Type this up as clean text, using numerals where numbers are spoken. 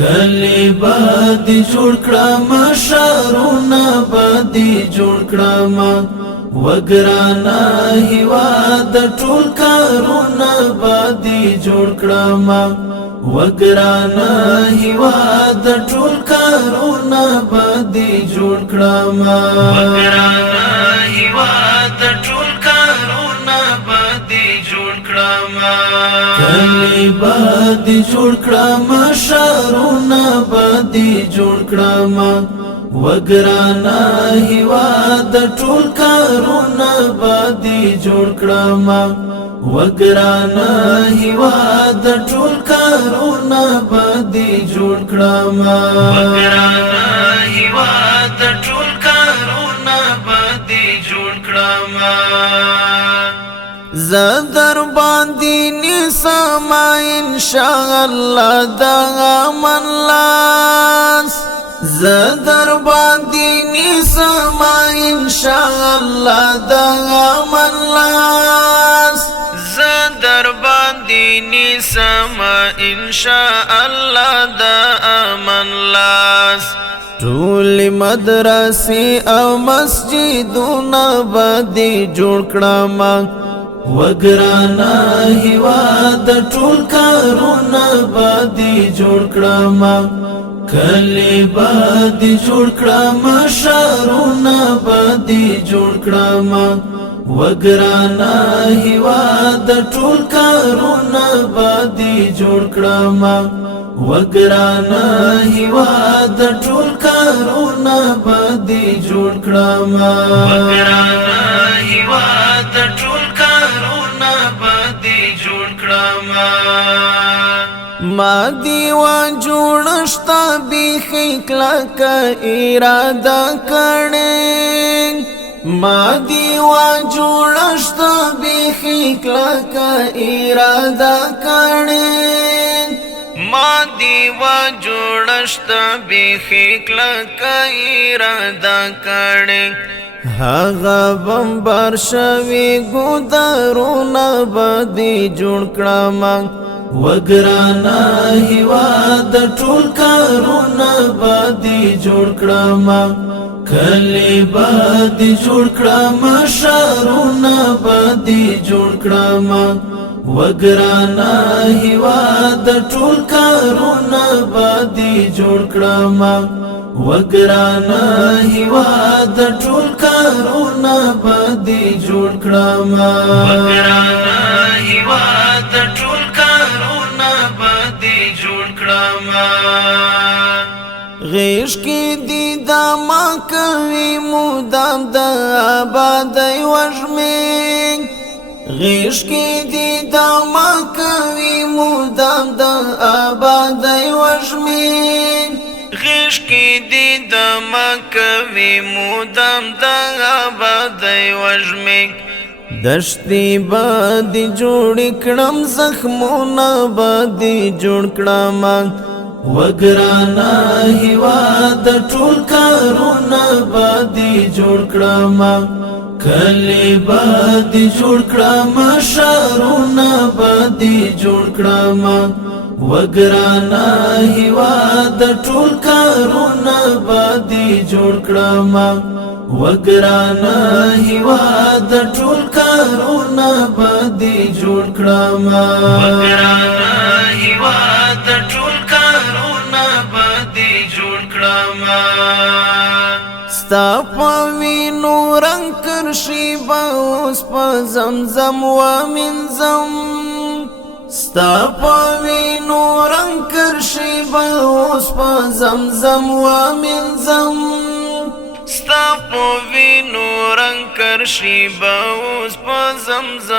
کلی بادی جوړ کړم شارونه بادی جوړ کړم وګرانا هیواد ټول کارونه بادی جوړ کړم وګرانا هیواد ټول کارونه بادی جوړ کړم وګرانا هیواد ټول کارونه بادی جوړ کړم کلی بادی جوړ کړم شارونه بادی جوړ کړم وګرانا هیواد ټول کارونه بادی جوړ کړم وګرانا هیواد ټول کارونه بادی جوړ کړم وګرانا هیواد ټول کارونه بادی جوړ کړم زدر باندې نسما ان شاء الله دا من لاس زدر باندې نسما ان شاء الله دا من لاس زدر باندې نسما ان شاء الله دا من لاس ټول مدرسې او مسجدونه باندې جوړ کړم وګرانا هیواد ټول کارونه بادی جوړ کړم کلی بادی جوړ کړم شارونه بادی جوړ کړم وګرانا هیواد ټول کارونه بادی جوړ کړم وګرانا هیواد ټول کارونه بادی جوړ کړم وګرانا هیواد ټول کارونه بادی جوړ کړم ما دیوا جوړشتا بیخی کلک اراده کړې ما دیوا جوړشتا بیخی کلک اراده کړې ما دیوا جوړشتا بیخی کلک اراده کړې هغه بمبار شوی ګودرونه بادی جوړ کړم وګرانا هیواد ټول کارونه بادی جوړ کړم کلی بادی جوړ کړم شارونه بادی جوړ کړم وګرانا هیواد ټول کارونه بادی جوړ کړم وګرانا هیواد ټول کارونه بادی جوړ کړم وګرانا هیواد ټول کارونه بادی جوړ کړم غیش کې دی دا ما کوي مودام د آبادی وژمې غیش کې دی دا ما کوي مودام د آبادی وژمې غیش کې دی د مکوي مودام د آبادی وژمې دشتي بادي جوړ کړم زخمونه بادي جوړ کړم وګرانا هیواد ټول کارونه بادي جوړ کړم کلی بادي جوړ کړم شارونه بادي جوړ کړم وګرانا هیواد ټول کارونه بادی جوړ کړم وګرانا هیواد ټول کارونه بادی جوړ کړم وګرانا هیواد ټول کارونه بادی جوړ کړم ستا په وینو رنګ کرشي به اوس په زمزم ومنځم ستا په وینو رنګ کرشي به اوس په زمزم ومنځم ستا په وینو رنګ کرشي به اوس په زمزم